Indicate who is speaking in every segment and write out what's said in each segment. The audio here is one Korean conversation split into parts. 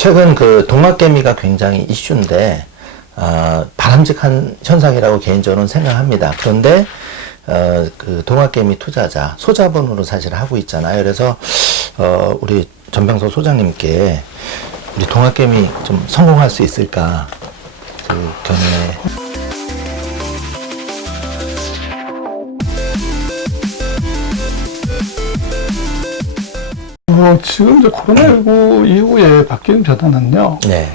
Speaker 1: 최근 그 동학개미가 굉장히 이슈인데 어, 바람직한 현상이라고 개인적으로는 생각합니다. 그런데 어, 그 동학개미 투자자 소자본으로 사실 하고 있잖아요. 그래서 어, 우리 전병서 소장님께 우리 동학개미 좀 성공할 수 있을까 그 견해.
Speaker 2: 뭐 지금 이제 코로나19 이후에 바뀐 변화는요.
Speaker 1: 네.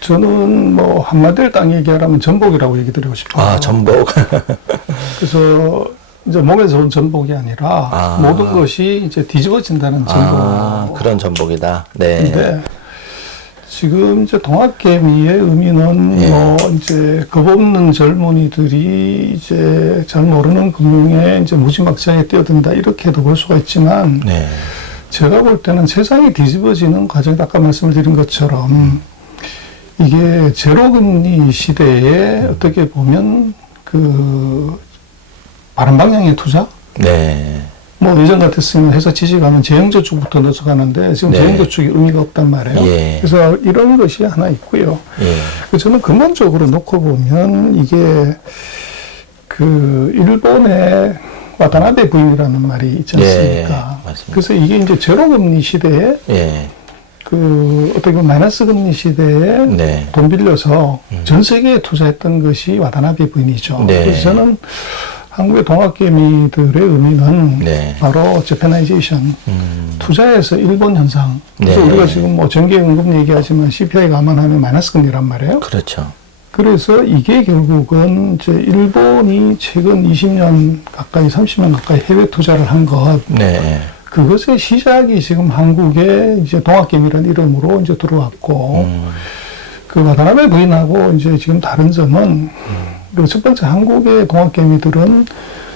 Speaker 2: 저는 뭐 한마디를 딱 얘기하라면 전복이라고 얘기 드리고 싶어요.
Speaker 1: 아 전복.
Speaker 2: 그래서 이제 몸에서 온 전복이 아니라
Speaker 1: 아.
Speaker 2: 모든 것이 이제 뒤집어진다는 전복.
Speaker 1: 아 그런 전복이다. 네.
Speaker 2: 근데 지금 이제 동학개미의 의미는
Speaker 1: 예.
Speaker 2: 뭐 이제 겁없는 젊은이들이 이제 잘 모르는 금융에 이제 무지막지하게 뛰어든다 이렇게도 볼 수가 있지만
Speaker 1: 네.
Speaker 2: 제가 볼 때는 세상이 뒤집어지는 과정, 아까 말씀을 드린 것처럼 이게 제로금리 시대에 어떻게 보면 그 바른 방향의 투자?
Speaker 1: 네.
Speaker 2: 뭐 예전 같았으면 회사 취직하면 재형저축부터 넣어서 가는데 지금
Speaker 1: 네.
Speaker 2: 재형저축이 의미가 없단 말이에요.
Speaker 1: 예.
Speaker 2: 그래서 이런 것이 하나 있고요.
Speaker 1: 예.
Speaker 2: 그 저는 근본적으로 놓고 보면 이게 그 일본의 와타나베 부인이라는 말이 있지 않습니까?
Speaker 1: 예, 맞습니다.
Speaker 2: 그래서 이게 이제 제로 금리 시대에
Speaker 1: 예.
Speaker 2: 그 어떻게 보면 마이너스 금리 시대에
Speaker 1: 네.
Speaker 2: 돈 빌려서 전 세계에 투자했던 것이 와타나베 부인이죠.
Speaker 1: 네.
Speaker 2: 그래서 저는 한국의 동학개미들의 의미는
Speaker 1: 네.
Speaker 2: 바로 제페나이제이션
Speaker 1: 음.
Speaker 2: 투자에서 일본 현상. 그래서
Speaker 1: 네.
Speaker 2: 우리가 지금 뭐 전기요금 얘기하지만 CPI 감안하면 마이너스 금리란 말이에요.
Speaker 1: 그렇죠.
Speaker 2: 그래서 이게 결국은 이제 일본이 최근 20년 가까이 30년 가까이 해외 투자를 한 것
Speaker 1: 네.
Speaker 2: 그것의 시작이 지금 한국에 이제 동학개미라는 이름으로 이제 들어왔고
Speaker 1: 음.
Speaker 2: 그 와타나베 부인하고 이제 지금 다른 점은 그첫 번째 한국의 동학개미들은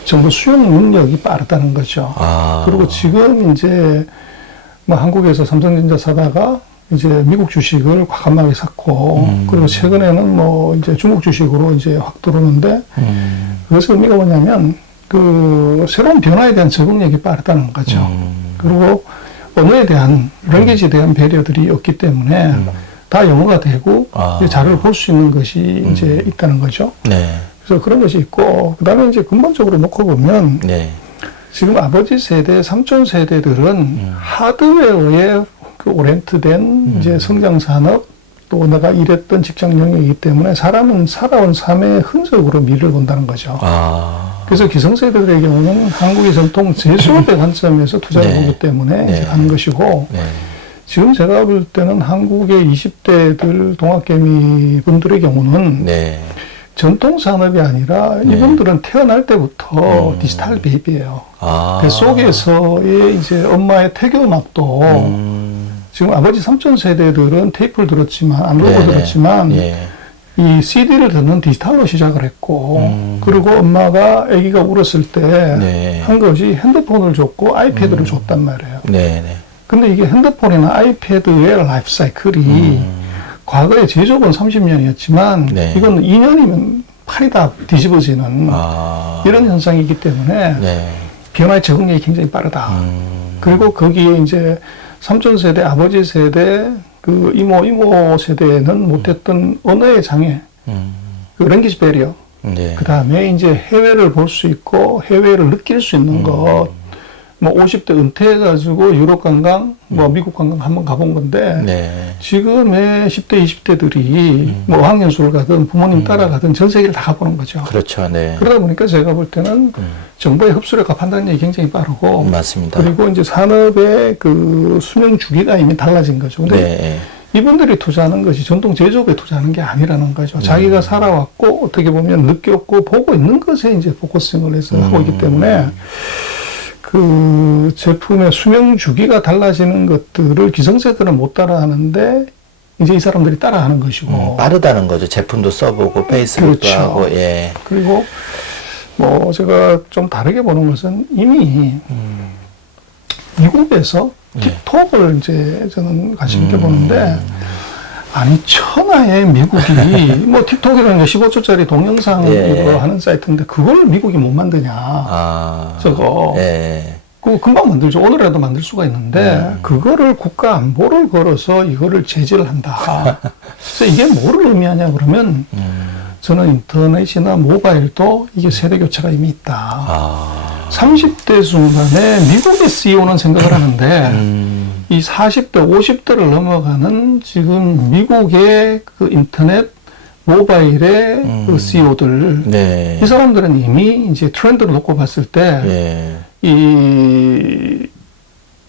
Speaker 2: 정보 수용 능력이 빠르다는 거죠.
Speaker 1: 아.
Speaker 2: 그리고 지금 이제 뭐 한국에서 삼성전자 사다가 이제 미국 주식을 과감하게 샀고
Speaker 1: 음.
Speaker 2: 그리고 최근에는 뭐 이제 중국 주식으로 이제 확 들어오는데
Speaker 1: 음.
Speaker 2: 그것의 의미가 뭐냐면 그 새로운 변화에 대한 적응력이 빠르다는 거죠.
Speaker 1: 음.
Speaker 2: 그리고 언어에 대한 랭귀지에 대한 배려들이 없기 때문에 다 영어가 되고
Speaker 1: 아.
Speaker 2: 자료를 볼 수 있는 것이 이제 있다는 거죠.
Speaker 1: 네.
Speaker 2: 그래서 그런 것이 있고 그다음에 이제 근본적으로 놓고 보면
Speaker 1: 네.
Speaker 2: 지금 아버지 세대, 삼촌 세대들은 하드웨어에 그 오렌트된 이제 성장 산업 또 내가 일했던 직장 영역이기 때문에 사람은 살아온 삶의 흔적으로 미래를 본다는 거죠.
Speaker 1: 아.
Speaker 2: 그래서 기성세대들의 경우는 한국의 전통 제수업의 관점에서 투자를
Speaker 1: 네.
Speaker 2: 보기 때문에
Speaker 1: 네.
Speaker 2: 하는 것이고
Speaker 1: 네.
Speaker 2: 지금 제가 볼 때는 한국의 20대들 동학개미 분들의 경우는
Speaker 1: 네.
Speaker 2: 전통 산업이 아니라
Speaker 1: 네.
Speaker 2: 이분들은 태어날 때부터
Speaker 1: 음.
Speaker 2: 디지털 베이비예요.
Speaker 1: 아.
Speaker 2: 뱃속에서의 이제 엄마의 태교 음악도
Speaker 1: 음.
Speaker 2: 지금 아버지 삼촌 세대들은 테이프를 들었지만 안로고
Speaker 1: 네네.
Speaker 2: 들었지만
Speaker 1: 예.
Speaker 2: 이 CD를 듣는 디지털로 시작을 했고
Speaker 1: 음.
Speaker 2: 그리고 엄마가 아기가 울었을 때한
Speaker 1: 네.
Speaker 2: 것이 핸드폰을 줬고 아이패드를 줬단 말이에요.
Speaker 1: 네. 네.
Speaker 2: 근데 이게 핸드폰이나 아이패드의 라이프 사이클이 과거에 제조건 30년이었지만
Speaker 1: 네.
Speaker 2: 이건 2년이면 팔이 다 뒤집어지는
Speaker 1: 아.
Speaker 2: 이런 현상이기 때문에
Speaker 1: 네.
Speaker 2: 변화의 적응력이 굉장히 빠르다.
Speaker 1: 음.
Speaker 2: 그리고 거기에 이제 삼촌 세대, 아버지 세대, 그 이모, 이모 세대에는 못했던 언어의 장애,
Speaker 1: 음.
Speaker 2: 그 랭귀지 베리어,
Speaker 1: 네.
Speaker 2: 그 다음에 이제 해외를 볼 수 있고 해외를 느낄 수 있는 것, 뭐 50대 은퇴해가지고 유럽 관광, 뭐 미국 관광 한번 가본 건데
Speaker 1: 네.
Speaker 2: 지금의 10대, 20대들이 뭐 어학연수를 가든 부모님 따라가든 전 세계를 다 가보는 거죠.
Speaker 1: 그렇죠. 네.
Speaker 2: 그러다 보니까 제가 볼 때는 정보의 흡수력과 판단력이 굉장히 빠르고
Speaker 1: 맞습니다.
Speaker 2: 그리고 이제 산업의 그 수명 주기가 이미 달라진 거죠. 근데
Speaker 1: 네.
Speaker 2: 이분들이 투자하는 것이 전통 제조업에 투자하는 게 아니라는
Speaker 1: 음.
Speaker 2: 거죠. 자기가 살아왔고 어떻게 보면 느꼈고 보고 있는 것에 이제 포커싱을 해서 하고
Speaker 1: 음.
Speaker 2: 있기 때문에 그 제품의 수명 주기가 달라지는 것들을 기성세대는 못 따라하는데 이제 이 사람들이 따라하는 것이고
Speaker 1: 음, 빠르다는 거죠. 제품도 써보고 페이스북도
Speaker 2: 그렇죠.
Speaker 1: 하고 예.
Speaker 2: 그리고 뭐 제가 좀 다르게 보는 것은 이미 미국에서
Speaker 1: 네.
Speaker 2: 틱톡을 이제 저는 관심 있게
Speaker 1: 음.
Speaker 2: 보는데 아니 천하의 미국이 뭐 틱톡이라는 게 15초짜리 동영상
Speaker 1: 예.
Speaker 2: 이거 하는 사이트인데 그걸 미국이 못 만드냐
Speaker 1: 아.
Speaker 2: 저거.
Speaker 1: 예.
Speaker 2: 그거 금방 만들죠. 오늘이라도 만들 수가 있는데
Speaker 1: 음.
Speaker 2: 그거를 국가 안보를 걸어서 이거를 제재를 한다. 그래서 이게 뭐를 의미하냐 그러면
Speaker 1: 음.
Speaker 2: 저는 인터넷이나 모바일도 이게 세대 교체가 이미 있다.
Speaker 1: 아.
Speaker 2: 30대 중반에 미국의 CEO는 생각을 하는데
Speaker 1: 음.
Speaker 2: 이 40대, 50대를 넘어가는 지금 미국의 그 인터넷 모바일의
Speaker 1: 음.
Speaker 2: 그 CEO들
Speaker 1: 네.
Speaker 2: 이 사람들은 이미 이제 트렌드를 놓고 봤을 때
Speaker 1: 예.
Speaker 2: 이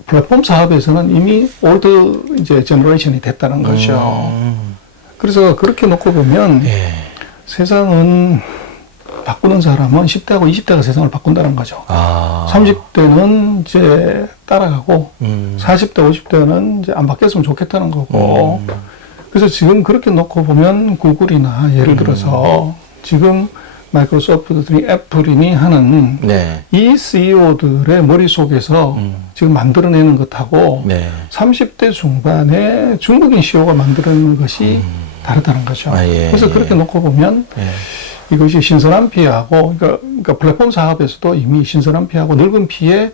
Speaker 2: 플랫폼 사업에서는 이미 올드 이제 제너레이션이 됐다는 거죠.
Speaker 1: 음.
Speaker 2: 그래서 그렇게 놓고 보면
Speaker 1: 예.
Speaker 2: 세상은 바꾸는 사람은 10대하고 20대가 세상을 바꾼다는 거죠.
Speaker 1: 아.
Speaker 2: 30대는 이제 따라가고
Speaker 1: 음.
Speaker 2: 40대, 50대는 이제 안 바뀌었으면 좋겠다는 거고.
Speaker 1: 음.
Speaker 2: 그래서 지금 그렇게 놓고 보면 구글이나 예를 들어서 지금 마이크로소프트들이 애플이니 하는
Speaker 1: 네.
Speaker 2: 이 CEO들의 머릿속에서
Speaker 1: 음.
Speaker 2: 지금 만들어내는 것하고
Speaker 1: 네.
Speaker 2: 30대 중반에 중국인 CEO가 만들어내는 것이 다르다는 거죠.
Speaker 1: 음. 아, 예,
Speaker 2: 그래서
Speaker 1: 예.
Speaker 2: 그렇게 놓고 보면
Speaker 1: 예.
Speaker 2: 이것이 신선한 피하고 그러니까, 그러니까 플랫폼 사업에서도 이미 신선한 피하고 늙은 피에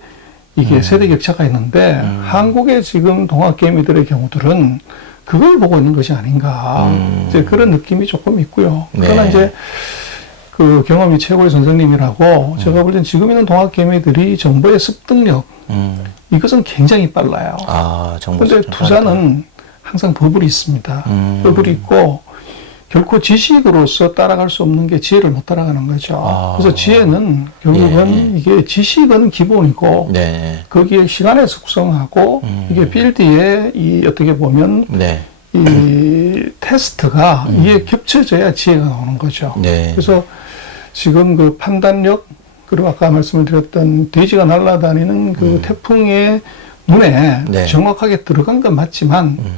Speaker 2: 이게 세대 격차가 있는데
Speaker 1: 음.
Speaker 2: 한국의 지금 동학 게임들의 경우들은 그걸 보고 있는 것이 아닌가
Speaker 1: 음.
Speaker 2: 이제 그런 느낌이 조금 있고요. 그러나
Speaker 1: 네.
Speaker 2: 이제 그 경험이 최고의 선생님이라고 제가 볼 땐 지금 있는 동학 게임들이 정보의 습득력
Speaker 1: 음.
Speaker 2: 이것은 굉장히 빨라요.
Speaker 1: 아, 정보 습득
Speaker 2: 투자는 항상 버블이 있습니다.
Speaker 1: 음.
Speaker 2: 버블이 있고 결코 지식으로서 따라갈 수 없는 게 지혜를 못 따라가는 거죠.
Speaker 1: 아.
Speaker 2: 그래서 지혜는 결국은
Speaker 1: 예, 예.
Speaker 2: 이게 지식은 기본이고
Speaker 1: 네.
Speaker 2: 거기에 시간의 숙성하고
Speaker 1: 음.
Speaker 2: 이게 필드에 이 어떻게 보면
Speaker 1: 네.
Speaker 2: 이 테스트가 이게 겹쳐져야 지혜가 나오는 거죠.
Speaker 1: 음. 네.
Speaker 2: 그래서 지금 그 판단력 그리고 아까 말씀을 드렸던 돼지가 날아다니는 그 태풍의 문에
Speaker 1: 음. 네.
Speaker 2: 정확하게 들어간 건 맞지만
Speaker 1: 음.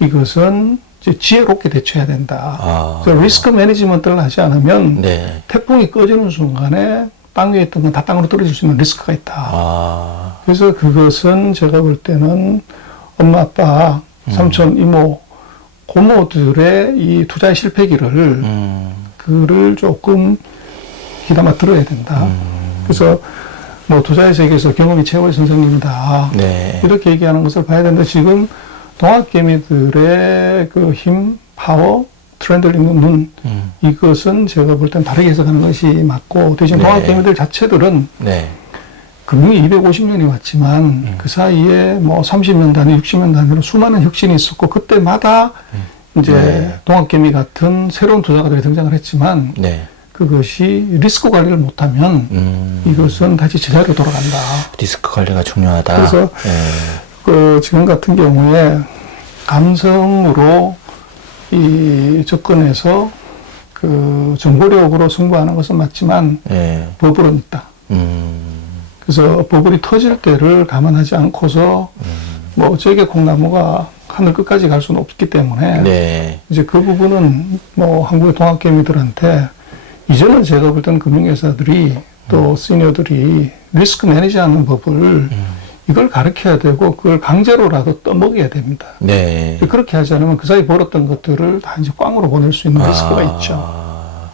Speaker 2: 이것은 지혜롭게 대처해야 된다.
Speaker 1: 아.
Speaker 2: 그래서 리스크 매니지먼트를 하지 않으면
Speaker 1: 네.
Speaker 2: 태풍이 꺼지는 순간에 땅 위에 있던 건 다 땅으로 떨어질 수 있는 리스크가 있다.
Speaker 1: 아.
Speaker 2: 그래서 그것은 제가 볼 때는 엄마, 아빠,
Speaker 1: 음.
Speaker 2: 삼촌, 이모, 고모들의 이 투자의 실패기를
Speaker 1: 음.
Speaker 2: 그를 조금 귀담아 들어야 된다.
Speaker 1: 음.
Speaker 2: 그래서 뭐 투자의 세계에서 경험이 최고의 선생님이다.
Speaker 1: 네.
Speaker 2: 이렇게 얘기하는 것을 봐야 되는데 지금 동학개미들의 그 힘, 파워, 트렌드를 읽는 눈
Speaker 1: 음.
Speaker 2: 이것은 제가 볼 땐 다르게 해석하는 것이 맞고 대신
Speaker 1: 네.
Speaker 2: 동학개미들 자체들은
Speaker 1: 네.
Speaker 2: 금융이 250년이 왔지만
Speaker 1: 음.
Speaker 2: 그 사이에 뭐 30년 단위, 60년 단위로 수많은 혁신이 있었고 그때마다 이제
Speaker 1: 네.
Speaker 2: 동학개미 같은 새로운 투자가들이 등장을 했지만
Speaker 1: 네.
Speaker 2: 그것이 리스크 관리를 못하면
Speaker 1: 음.
Speaker 2: 이것은 다시 제자리로 돌아간다.
Speaker 1: 리스크 관리가 중요하다.
Speaker 2: 그래서
Speaker 1: 예.
Speaker 2: 그 지금 같은 경우에 감성으로 이 접근해서 그 정보력으로 승부하는 것은 맞지만
Speaker 1: 예.
Speaker 2: 버블은 있다.
Speaker 1: 음.
Speaker 2: 그래서 버블이 터질 때를 감안하지 않고서 뭐 저게 콩나무가 하늘 끝까지 갈 수는 없기 때문에
Speaker 1: 네.
Speaker 2: 이제 그 부분은 뭐 한국의 동학개미들한테 이제는 제가 볼 때는 금융회사들이 또 시니어들이 리스크 매니지하는 법을 이걸 가르쳐야 되고 그걸 강제로라도 떠먹여야 됩니다.
Speaker 1: 네.
Speaker 2: 그렇게 하지 않으면 그 사이 벌었던 것들을 다 이제 꽝으로 보낼 수 있는 리스크가
Speaker 1: 아.
Speaker 2: 있죠.